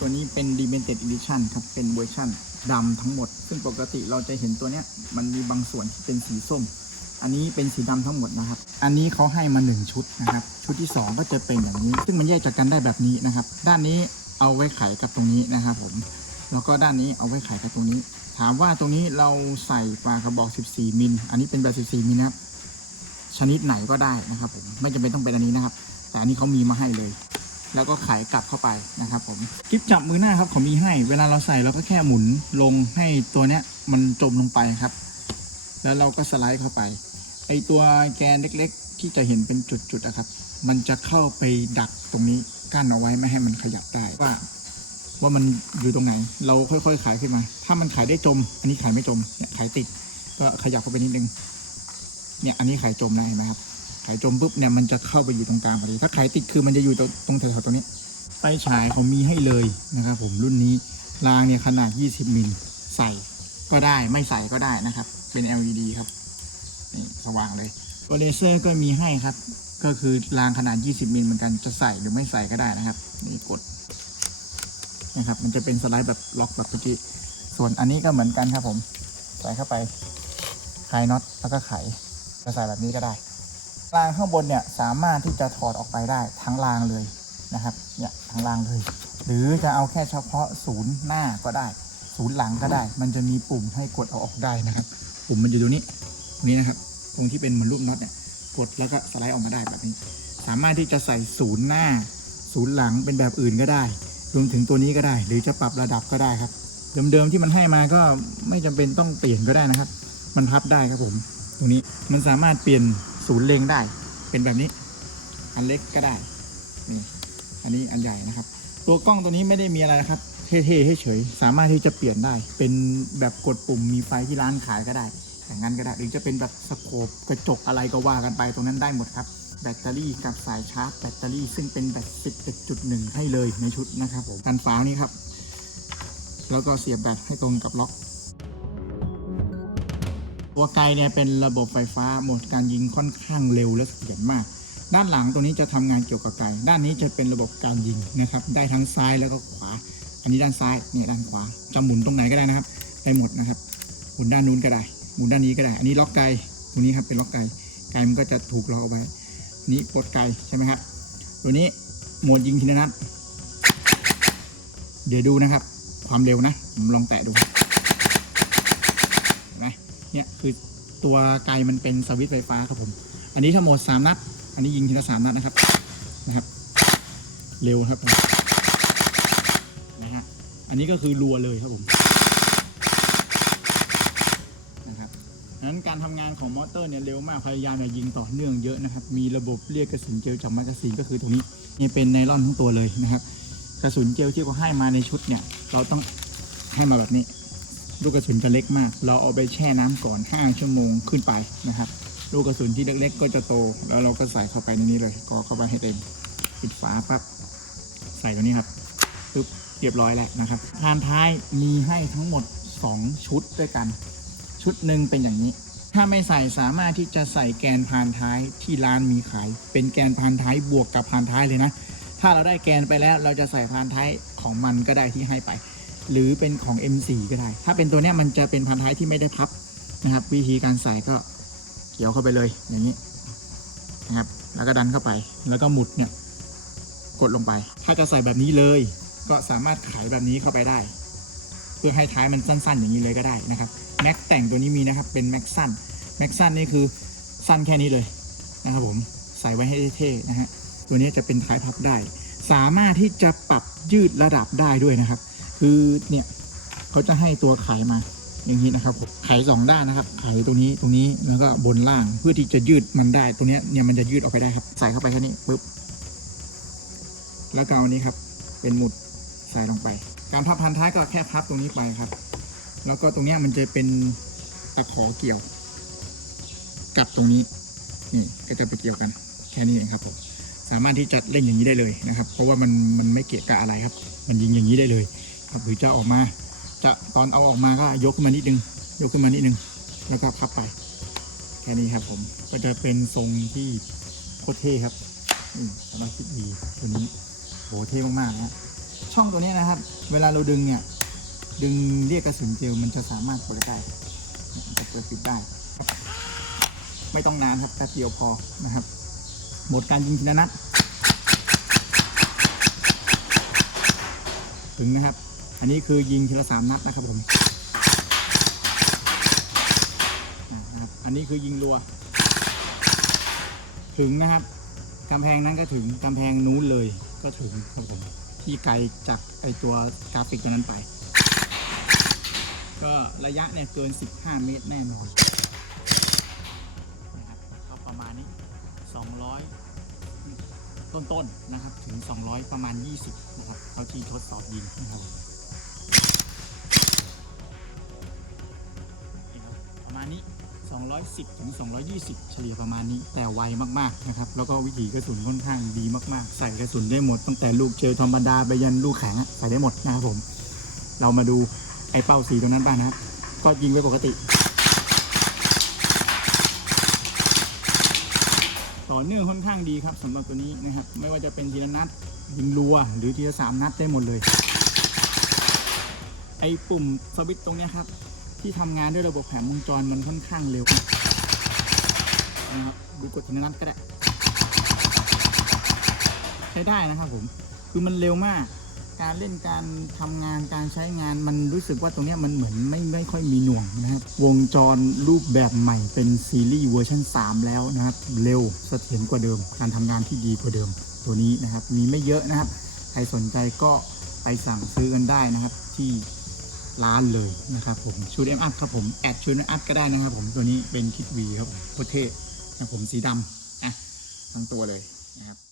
ตัวนี้เป็น limited edition ครับ เป็นเวอร์ชั่นดำทั้งหมด ซึ่งปกติเราจะเห็นตัวเนี้ย มันมีบางส่วนที่เป็นสีส้ม อันนี้เป็นสีดำทั้งหมดนะครับ อันนี้เขาให้มา 1 ชุดนะครับ ชุดที่ 2 ก็จะเป็นอย่างนี้ ซึ่งมันแยกจากกันได้แบบนี้นะครับ ด้านนี้เอาไว้ไขกับตรงนี้นะครับผม แล้วก็ด้านนี้เอาไว้ไขกับตรงนี้ ถามว่าตรงนี้เราใส่ปลากระบอก 14 มิล อันนี้เป็นแบบ 14 มิลนะครับ ชนิดไหนก็ได้นะครับผม ไม่จำเป็นต้องเป็นอันนี้นะครับ แต่อันนี้เขามีมาให้เลย แล้วก็ไขกลับเข้าไปนะครับผมกิฟจับมือหน้าครับเขามีให้ เวลาเราใส่เราก็แค่หมุนลงให้ตัวเนี้ยมันจมลงไปครับ แล้วเราก็สไลด์เข้าไปไอตัวแกนเล็ก ๆ ที่จะเห็นเป็นจุดๆนะครับ มันจะเข้าไปดักตรงนี้กั้นเอาไว้ไม่ให้มันขยับได้ว่าว่ามันอยู่ตรงไหน เราค่อยๆ ขายขึ้นมา ถ้ามันขายได้จม อันนี้ขายไม่จม เนี่ยขายติด ก็ขยับเข้าไปนิดนึง เนี่ย อันนี้ขายจมนะเห็นไหมครับ ขายจมปุ๊บเนี่ยมันจะเข้าไปอยู่ตรงกลางพอดีถ้าขายติดคือมันจะอยู่ตรงตรงแถวๆตรงนี้ไฟฉายเขามีให้เลยนะครับผมรุ่นนี้รางเนี่ยขนาด 20 มิลใส่ก็ได้ไม่ใส่ก็ได้นะครับ เป็น LED ครับนี่สว่างเลยตัวเลเซอร์ก็มีให้ครับ ก็คือรางขนาด 20 มิลเหมือนกันจะใส่หรือไม่ใส่ก็ได้นะครับ นี่กดนะครับ มันจะเป็นสไลด์แบบล็อกแบบเมื่อกี้ส่วนอันนี้ก็เหมือนกันครับผม ใส่เข้าไปคลายน็อตแล้วก็ไขจะใส่แบบนี้ก็ได้ รางข้างบนเนี่ยสามารถที่จะถอดออกไปได้ทั้งรางเลยนะครับเนี่ยทั้งรางเลย หรือจะเอาแค่เฉพาะศูนย์หน้าก็ได้ ศูนย์หลังก็ได้ มันจะมีปุ่มให้กดเอาออกได้นะครับ ปุ่มมันอยู่ตรงนี้ตรงนี้นะครับตรงที่เป็นเหมือนรูปน็อตเนี่ยกดแล้วก็สไลด์ออกมาได้แบบนี้ สามารถที่จะใส่ศูนย์หน้า ศูนย์หลังเป็นแบบอื่นก็ได้ รวมถึงตัวนี้ก็ได้ หรือจะปรับระดับก็ได้ครับ เดิมๆที่มันให้มาก็ไม่จำเป็นต้องเปลี่ยนก็ได้นะครับ มันพับได้ครับผม ตรงนี้มันสามารถเปลี่ยน ศูนย์เลงได้ เป็นแบบนี้ อันเล็กก็ได้ นี่ อันนี้อันใหญ่นะครับ ตัวกล้องตัวนี้ไม่ได้มีอะไรนะครับ เท่ๆให้เฉย สามารถที่จะเปลี่ยนได้ เป็นแบบกดปุ่มมีไฟที่ร้านขายก็ได้ อย่างนั้นก็ได้ หรือจะเป็นแบบสโคปกระจกอะไรก็ว่ากันไป ตรงนั้นได้หมดครับ แบตเตอรี่กับสายชาร์จแบตเตอรี่ซึ่งเป็นแบต11.1 ให้เลยในชุดนะครับผมกันฟ้านี้ครับ แล้วก็เสียบแบตให้ตรงกับล็อก ตัวไกลเนี่ยเป็นระบบไฟฟ้าโหมดการยิงค่อนข้างเร็วและเสถียรมาก ด้านหลังตัวนี้จะทำงานเกี่ยวกับไกลด้านนี้จะเป็นระบบการยิงนะครับได้ทั้งซ้ายแล้วก็ขวา อันนี้ด้านซ้ายเนี่ยด้านขวาจะหมุนตรงไหนก็ได้นะครับได้หมดนะครับหมุนด้านนู้นก็ได้หมุนด้านนี้ก็ได้ อันนี้ล็อกไกลตรงนี้ครับเป็นล็อกไกลไกลมันก็จะถูกล็อกเอาไว้นี้ปลดไกลใช่ไหมครับตัวนี้โหมดยิงทีนัดเดี๋ยวดูนะครับ ความเร็วนะผมลองแตะดู เนี่ยคือตัวไกลมันเป็นสวิตช์ไฟฟ้าครับผม อันนี้ทั้งหมดสามนัด อันนี้ยิงทีละสามนัดนะครับนะครับ เร็วครับนะฮะอันนี้ก็คือรัวเลยครับผมนะครับดังนั้นการทำงานของมอเตอร์เนี่ยเร็วมากพยายามจะยิงต่อเนื่องเยอะนะครับ มีระบบเรียกกระสุนเจลจากแมกกาซีนก็คือตรงนี้นี่เป็นไนล่อนทั้งตัวเลยนะครับ กระสุนเจลที่เขาให้มาในชุดเนี่ย เราต้องให้มาแบบนี้ ลูกกระสุนจะเล็กมาก เราเอาไปแช่น้ำก่อน 5 ชั่วโมงขึ้นไปนะครับ ลูกกระสุนที่เล็กๆก็จะโต แล้วเราก็ใส่เข้าไปในนี้เลยกอเข้าไปให้เต็มปิดฝาปั๊บใส่ตัวนี้ครับปึ๊บเรียบร้อยแล้วนะครับพานท้ายมีให้ทั้งหมด 2 ชุดด้วยกัน ชุดหนึ่งเป็นอย่างนี้ ถ้าไม่ใส่สามารถที่จะใส่แกนพานท้ายที่ร้านมีขาย เป็นแกนพานท้ายบวกกับพานท้ายเลยนะ ถ้าเราได้แกนไปแล้วเราจะใส่พานท้ายของมันก็ได้ที่ให้ไป หรือเป็นของ M4 ก็ได้ ถ้าเป็นตัวเนี้ยมันจะเป็นพานท้ายที่ไม่ได้พับนะครับ วิธีการใส่ก็เกี่ยวเข้าไปเลยอย่างนี้นะครับ แล้วก็ดันเข้าไป แล้วก็หมุดเนี่ยกดลงไป ถ้าจะใส่แบบนี้เลย ก็สามารถไขแบบนี้เข้าไปได้ เพื่อให้ท้ายมันสั้น ๆ อย่างนี้เลยก็ได้นะครับแม็กแต่งตัวนี้มีนะครับเป็นแม็กสั้นแม็กสั้นนี่คือสั้นแค่นี้เลยนะครับผมใส่ไว้ให้เท่ๆนะฮะตัวนี้จะเป็นท้ายพับได้ สามารถที่จะปรับยืดระดับได้ด้วยนะครับ คือเนี่ยเขาจะให้ตัวขายมาอย่างนี้นะครับขายสองด้านนะครับขายตรงนี้ตรงนี้แล้วก็บนล่างเพื่อที่จะยืดมันได้ตรงนี้เนี่ยมันจะยืดออกไปได้ครับ ใส่เข้าไปแค่นี้ปุ๊บแล้วก็เอาอันนี้ครับ เป็นหมุดใส่ลงไป การพับพันท้ายก็แค่พับตรงนี้ไปครับ แล้วก็ตรงนี้มันจะเป็นตะขอเกี่ยว กับตรงนี้นี่ก็จะไปเกี่ยวกัน แค่นี้เองครับผมสามารถที่จะเล่นอย่างนี้ได้เลยนะครับ เพราะว่ามันมันไม่เกะกะอะไรครับ มันยิงอย่างนี้ได้เลย หรือจะออกมา จะตอนเอาออกมาก็ยกขึ้นมานิดนึง ยกขึ้นมานิดนึง แล้วก็พับไป แค่นี้ครับผม ก็จะเป็นทรงที่โคตรเท่ครับสำหรับคิดดีตัวนี้โหเท่มากๆนะช่องตัวนี้นะครับ เวลาเราดึงเนี่ย ดึงเรียกกระสุนเจลมันจะสามารถเปิดได้จะเปิดปิดได้ ไม่ต้องนานครับแป๊บเดียวพอนะครับ หมดการยิงทีละนัดถึงนะครับ อันนี้คือยิงทีละสามนัดนะครับผมนะครับ อันนี้คือยิงรัว ถึงนะครับกำแพงนั้นก็ถึงกำแพงนู้นเลยก็ถึงครับผมที่ไกลจากไอตัวกราฟิกตัวนั้นไป ก็ระยะเนี่ยเกิน 15 เมตรแน่นอนนะครับก็ประมาณนี้ 200 ต้นๆนะครับ ถึง 200 ประมาณ 20 นะครับเท่าที่ทดสอบยิงนะครับ 210ถึง220 เฉลี่ยประมาณนี้ แต่ไวมากๆนะครับ แล้วก็วิถีกระสุนค่อนข้างดีมากๆ ใส่กระสุนได้หมด ตั้งแต่ลูกเจลธรรมดาไปยันลูกแข็งอะใส่ได้หมดนะครับผม เรามาดูไอ้เป้าสีตรงนั้นบ้างนะก็ยิงไปปกติ ต่อเนื่องค่อนข้างดีครับสำหรับตัวนี้นะครับ ไม่ว่าจะเป็นทีละนัดยิงรัว หรือทีละสามนัดได้หมดเลย ไอ้ปุ่มสวิตช์ตรงนี้ครับ ที่ทำงานด้วยระบบแผงวงจรมันค่อนข้างเร็วนะครับดูกดทีละนัดก็ได้ ใช้ได้นะครับผม คือมันเร็วมาก การเล่นการทำงานการใช้งานมันรู้สึกว่าตรงเนี้ยมันเหมือนไม่ไม่ค่อยมีหน่วงนะครับ วงจรรูปแบบใหม่เป็นซีรีส์เวอร์ชัน3 แล้วนะครับ เร็วเสถียรกว่าเดิม การทำงานที่ดีกว่าเดิม ตัวนี้นะครับมีไม่เยอะนะครับ ใครสนใจก็ไปสั่งซื้อกันได้นะครับที่ ร้านเลยนะครับผมชุดเอ็มอัพครับผมแอดชุดเอ็มอัพก็ได้นะครับผมตัวนี้เป็นคิดวีครับผมโคเท่นะครับผมสีดำอะทั้งตัวเลยนะครับ